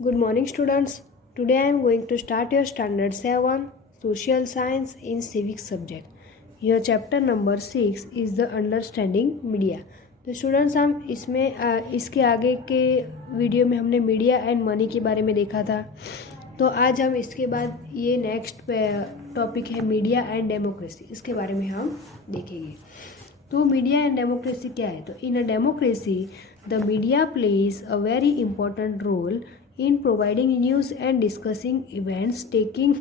Good morning, students. Today I am going to start your standard 7 social science in civics subject. Your chapter number 6 is the understanding media. तो students हम इसके आगे के video में हमने media and money के बारे में देखा था। तो आज हम इसके बाद ये नेक्स्ट टॉपिक है मीडिया एंड डेमोक्रेसी, इसके बारे में हम देखेंगे। तो मीडिया एंड डेमोक्रेसी क्या है? तो in a democracy the media plays a very important role in providing news and discussing events taking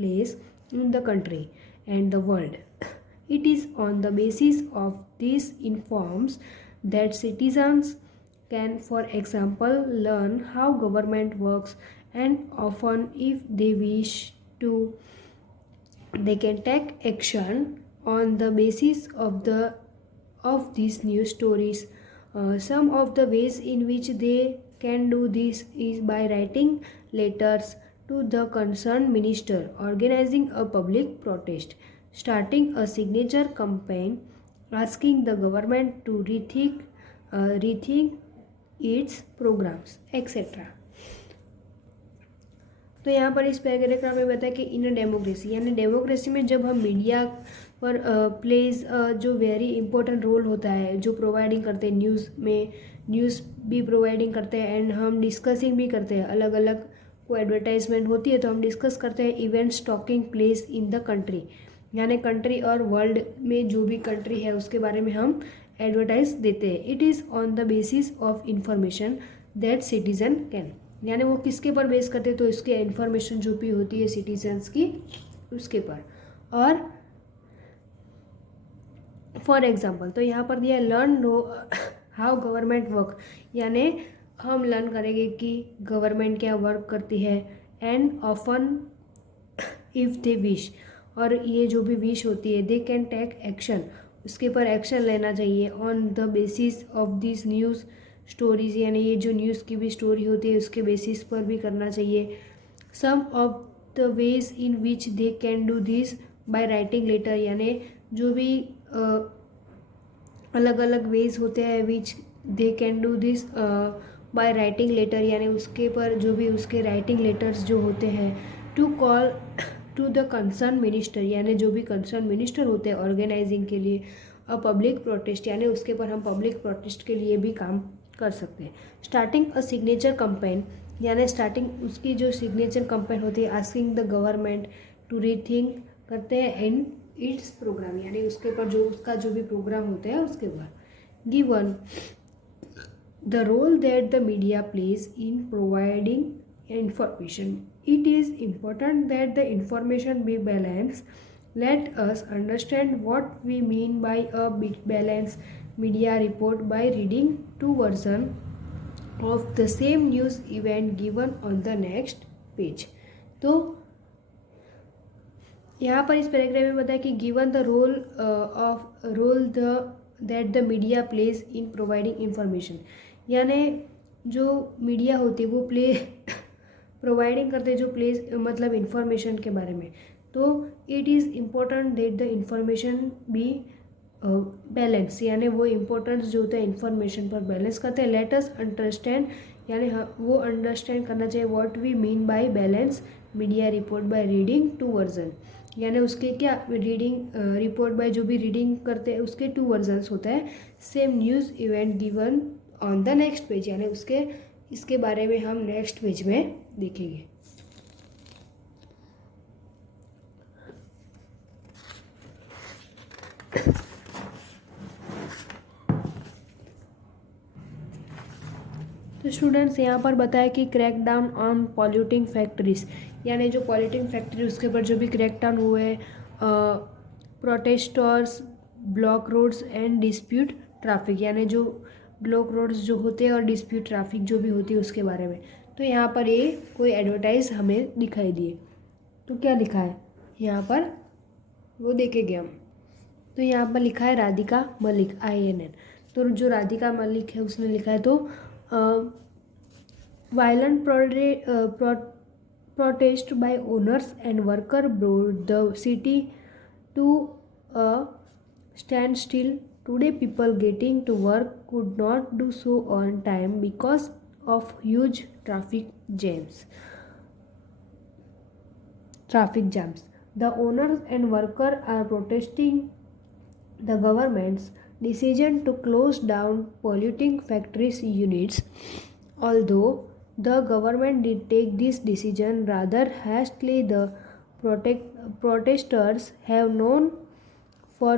place in the country and the world. It is on the basis of these informs that citizens can, for example, learn how government works, and often, if they wish to, they can take action on the basis of these news stories. Some of the ways in which they can do this is by writing letters to the concerned minister, organizing a public protest, starting a signature campaign, asking the government to rethink its programs, etc. तो यहाँ पर इस paragraph में बताया कि in democracy, यानी democracy में जब हम मीडिया पर प्लेज जो वेरी इंपॉर्टेंट रोल होता है, जो प्रोवाइडिंग करते हैं न्यूज़ भी प्रोवाइडिंग करते हैं एंड हम डिस्कसिंग भी करते हैं। अलग अलग को एडवर्टाइजमेंट होती है तो हम डिस्कस करते हैं events talking place in the country, यानी कंट्री और वर्ल्ड में जो भी कंट्री है उसके बारे में हम एडवर्टाइज देते हैं। It is on the basis of information that citizen can, यानी वो किसके पर बेस करते हैं? तो इसके इन्फॉर्मेशन जो भी होती है सिटीजन्स की उसके पर। और फॉर एग्जांपल तो यहाँ पर दिया learn know how government work, यानी हम लर्न करेंगे कि गवर्नमेंट क्या वर्क करती है। And often if they wish, और ये जो भी विश होती है दे कैन टेक एक्शन, उसके पर एक्शन लेना चाहिए। On the basis of this news stories, यानी ये जो न्यूज़ की भी स्टोरी होती है उसके बेसिस पर भी करना चाहिए। Some of the ways in which they can do this by writing letter, यानी जो भी अलग अलग वेज होते हैं which they can do this by writing letter, यानी उसके पर जो भी उसके राइटिंग लेटर्स जो होते हैं। To call to the concern minister, यानी जो भी कंसर्न मिनिस्टर होते हैं ऑर्गेनाइजिंग के लिए अ पब्लिक प्रोटेस्ट, यानी उसके पर हम पब्लिक प्रोटेस्ट के लिए भी काम कर सकते हैं। स्टार्टिंग अ सिग्नेचर कंपेन, यानी स्टार्टिंग उसकी जो सिग्नेचर कंपेन होती है asking the government to rethink करते हैं इन इट्स प्रोग्राम, यानी उसके पर जो उसका जो भी प्रोग्राम होता है उसके ऊपर। Given the role that the media plays in providing information, it is important that the information be balance. Let us understand what we mean by a balance media report by reading two versions of the same news event given on the next page। तो यहाँ पर इस paragraph में बताया कि given the role that the media plays in providing information, यानी जो media होती है वो प्रोवाइडिंग करते हैं जो प्लेज मतलब इंफॉर्मेशन के बारे में। तो it is important that the information be balance, यानी वो इम्पोर्टेंस जो होता है इंफॉर्मेशन पर बैलेंस करते हैं। लेट अस अंडरस्टैंड, यानी वो अंडरस्टैंड करना चाहिए what we mean by balance media report by reading two version, यानी उसके क्या रीडिंग रिपोर्ट बाय जो भी रीडिंग करते हैं उसके टू वर्जन्स होता है। Same news event given on the next page, यानी इसके बारे में हम नेक्स्ट पेज में देखेंगे। तो स्टूडेंट्स यहाँ पर बताया कि crack down on polluting factories, यानी जो पॉल्यूटिंग फैक्ट्री उसके ऊपर जो भी क्रैक डाउन हुए, protesters block roads and dispute traffic, यानी जो ब्लॉक रोड्स जो होते हैं और डिस्प्यूट ट्रैफिक जो भी होती है उसके बारे में। तो यहाँ पर ये कोई एडवर्टाइज हमें दिखाई दिए, तो क्या लिखा है यहाँ पर वो देखेंगे हम। तो यहाँ पर लिखा है राधिका मलिक INN। तो जो राधिका मलिक है उसने लिखा है तो violent protest by owners and workers brought the city to a standstill. Today people getting to work could not do so on time because of huge traffic jams. The owners and workers are protesting the government's decision to close down polluting factories units. Although the government did take this decision rather hastily, the protesters have known for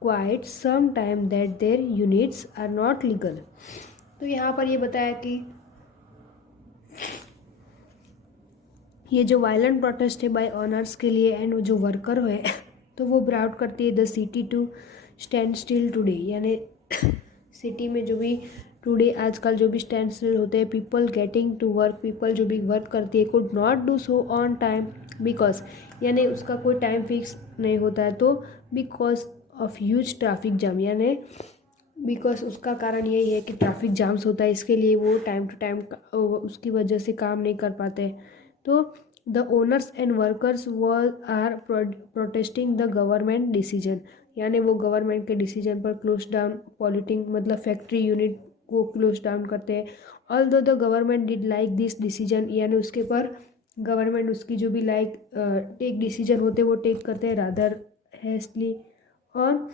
quite some time that their units are not legal. तो यहाँ पर ये बताया कि ये जो violent protest है bye honours के लिए एंड जो वर्कर है तो वो ब्राउट करती है the city to stand still today, यानी सिटी में जो भी टुडे आजकल जो भी स्टैंड स्टिल होते हैं, people getting to work, people जो भी वर्क करती है could not do so on time because, यानी उसका कोई टाइम फिक्स नहीं होता है, तो because of huge traffic jam, यानी बिकॉज उसका कारण यही है कि ट्रैफिक जाम्स होता है, इसके लिए वो टाइम टू टाइम उसकी वजह से काम नहीं कर पाते। तो the owners and workers are protesting the government decision, यानी वो गवर्नमेंट के डिसीजन पर क्लोज डाउन पॉल्यूटिंग मतलब फैक्ट्री यूनिट को क्लोज डाउन करते हैं। Although the government did like this decision, यानी उसके पर गवर्नमेंट उसकी जो भी लाइक टेक डिसीजन होते हैं वो टेक करते हैं रादर हेस्टली, और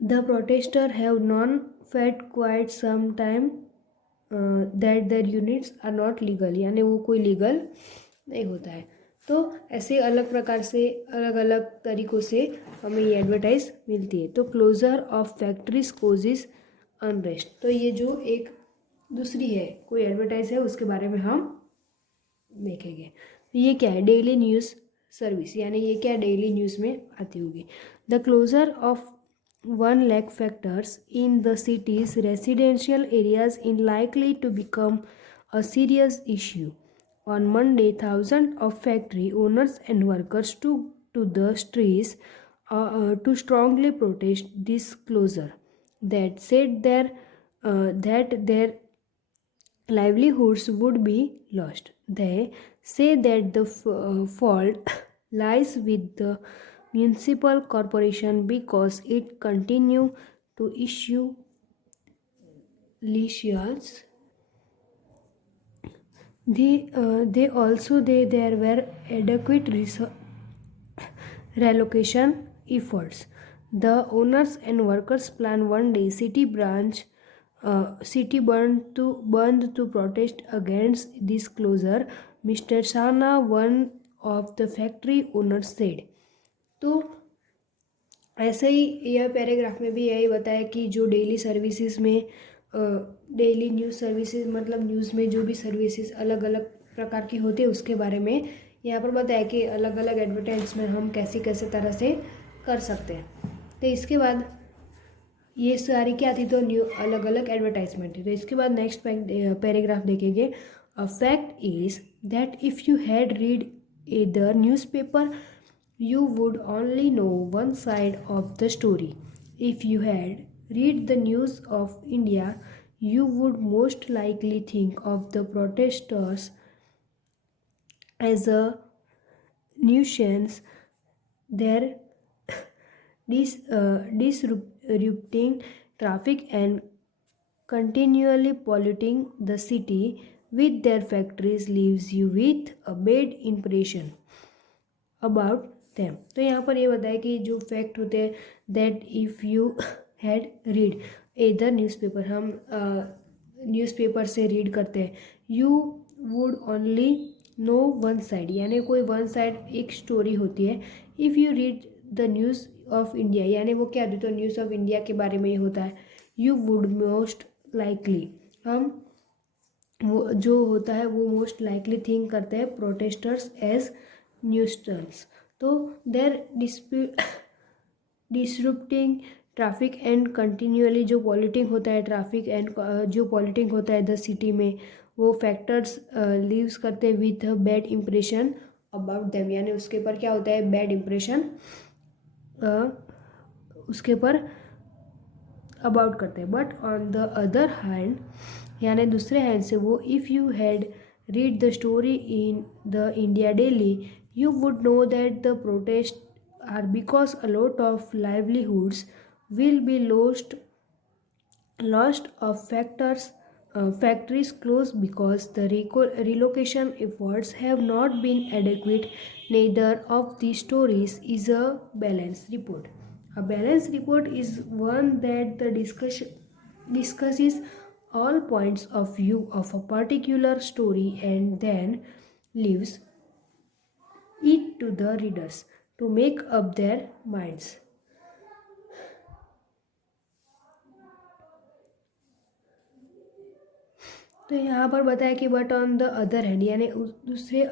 the protesters have known for quite some time that their units are not legal, यानी वो कोई लीगल नहीं होता है। तो ऐसे अलग प्रकार से अलग अलग तरीक़ों से हमें ये एडवर्टाइज मिलती है। तो closure of factories causes unrest, तो ये जो एक दूसरी है कोई एडवर्टाइज है उसके बारे में हम देखेंगे। तो ये क्या है, डेली न्यूज़ सर्विस, यानी ये क्या डेली न्यूज़ में आती होगी। The closure of 1 lakh factors in the city's residential areas is likely to become a serious issue. On Monday, thousands of factory owners and workers took to the streets to strongly protest this closure. That said, that their livelihoods would be lost. They say that the fault lies with the municipal corporation because it continue to issue licenses. There were adequate relocation efforts. The owners and workers plan one day city burned to protest against this closure, Mr. Sana, one of the factory owners, said. तो ऐसे ही यह paragraph में भी यही बताया कि जो daily services में डेली न्यूज़ सर्विसेज मतलब न्यूज़ में जो भी सर्विसेज अलग अलग प्रकार की होती है उसके बारे में यहाँ पर बताया कि अलग अलग एडवर्टाइजमेंट हम कैसे कैसे तरह से कर सकते हैं। तो इसके बाद ये सारी क्या थी, तो न्यू अलग अलग एडवर्टाइजमेंट थी। तो इसके बाद नेक्स्ट पैराग्राफ देखेंगे। A fact is that if you had read the newspaper you would only know one side of the story. If you had read the news of India, you would most likely think of the protesters as a nuisance. Their disrupting traffic and continually polluting the city with their factories leaves you with a bad impression about them. तो यहाँ पर ये बताया कि जो fact होते हैं that if you had read इधर न्यूज़पेपर, हम न्यूज़पेपर से रीड करते हैं, you would only know one side, यानी कोई वन साइड एक स्टोरी होती है। If you read the news of India, यानी वो क्या होती है, तो न्यूज़ ऑफ इंडिया के बारे में ही होता है। यू वुड मोस्ट लाइकली, हम वो जो होता है वो मोस्ट लाइकली थिंक करते हैं प्रोटेस्टर्स एज न्यूस्टेंस। तो they're disrupting traffic and continuously जो पॉल्यूटिंग होता है ट्रैफिक एंड जो पॉल्यूटिंग होता है द सिटी में, वो फैक्टर्स लीव्स करते हैं with a bad impression about them, यानी उसके ऊपर क्या होता है बैड इम्प्रेशन उसके ऊपर अबाउट करते हैं। But on the other hand, यानी दूसरे हैंड से वो if you had read the story in the India Daily, you would know that the protests are because a lot of livelihoods will be lost of factors factories close because the relocation efforts have not been adequate. Neither of these stories is a balanced report. A balanced report is one that the discusses all points of view of a particular story and then leaves it to the readers to make up their minds. तो यहाँ पर बताया कि but on the other hand, यानी दूसरे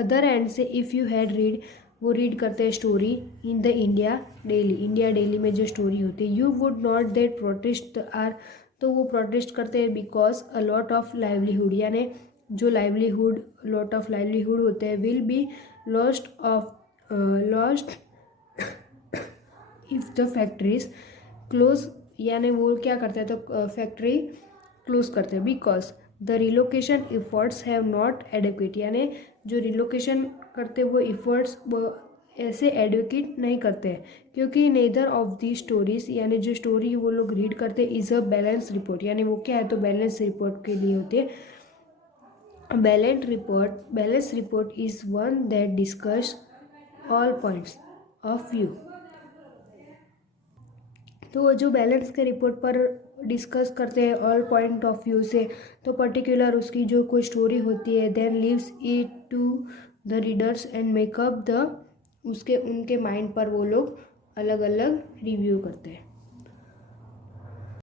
other hand से if you had read, वो read करते हैं story in the India Daily में जो स्टोरी होती है, you would not that protest are, तो वो प्रोटेस्ट करते हैं because a lot of livelihood, यानी जो लॉट ऑफ लाइवलीहुड होते हैं will be lost if the factories close, यानी वो क्या करते हैं तो फैक्ट्री क्लोज करते हैं because the relocation efforts have not adequate, यानी जो रिलोकेशन करते वो इफ़र्ट्स ऐसे एडवोकेट नहीं करते हैं क्योंकि नेदर ऑफ दी स्टोरीज, यानी जो स्टोरी वो लोग रीड करते इज़ अ बैलेंस रिपोर्ट, यानी वो क्या है तो बैलेंस रिपोर्ट के लिए होते हैं। Balance report is one that discuss all points of view. तो जो बैलेंस के रिपोर्ट पर डिस्कस करते हैं ऑल पॉइंट ऑफ व्यू से, तो पर्टिकुलर उसकी जो कोई स्टोरी होती है then leaves it to the readers and make up the, उनके माइंड पर वो लोग अलग अलग रिव्यू करते हैं।